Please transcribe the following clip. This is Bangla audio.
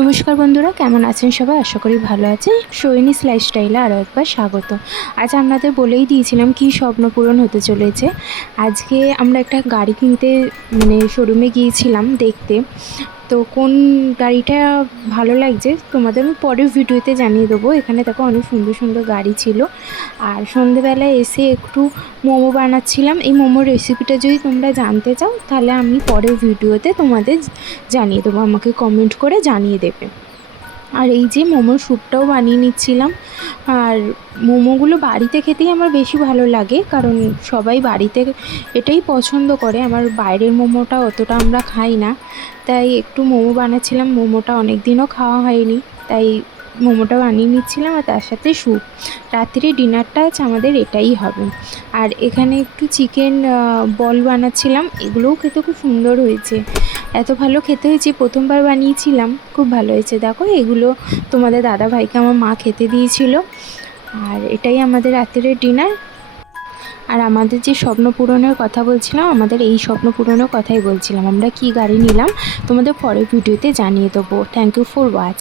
নমস্কার বন্ধুরা, কেমন আছেন সবাই? আশা করি ভালো আছেন। সোহিনীস লাইফস্টাইলে আরও একবার স্বাগত। আজ আপনাদের বলেই দিয়েছিলাম কি স্বপ্ন পূরণ হতে চলেছে। আজকে আমরা একটা গাড়ি কিনতে শোরুমে গিয়েছিলাম দেখতে। তো কোন গাড়িটা ভালো লাগছে তোমাদের আমি পরের ভিডিওতে জানিয়ে দেবো। এখানে দেখো অনেক সুন্দর সুন্দর গাড়ি ছিল। আর সন্ধেবেলায় এসে একটু মোমো বানাচ্ছিলাম। এই মোমোর রেসিপিটা যদি তোমরা জানতে চাও তাহলে আমি পরের ভিডিওতে তোমাদের জানিয়ে দেবো, আমাকে কমেন্ট করে জানিয়ে দেবে। আর এই যে মোমোর স্যুপটাও বানিয়ে নিচ্ছিলাম। আর মোমোগুলো বাড়িতে খেতেই আমার বেশি ভালো লাগে, কারণ সবাই বাড়িতে এটাই পছন্দ করে। আমার বাইরের মোমোটা অতটা আমরা খাই না, তাই একটু মোমো বানাচ্ছিলাম। মোমোটা অনেক দিনও খাওয়া হয়নি, তাই মোমোটা বানিয়ে নিচ্ছিলাম। আর তার সাথে স্যুপ। রাত্রে ডিনারটা আজ আমাদের এটাই হবে। আর এখানে একটু চিকেন বল বানাচ্ছিলাম। এগুলোও খেতে খুব সুন্দর হয়েছে, এত ভালো খেতে হয়েছে। প্রথমবার বানিয়েছিলাম, খুব ভালো হয়েছে। দেখো এগুলো তোমাদের দাদাভাইকে আমার মা খেতে দিয়েছিল। আর এটাই আমাদের রাত্রের ডিনার। আর আমাদের যে স্বপ্ন পূরণের কথা বলছিলাম, আমাদের এই স্বপ্ন পূরণের কথাই বলছিলাম। আমরা কি গাড়ি নিলাম তোমাদের পরের ভিডিওতে জানিয়ে দেবো। Thank you for watch.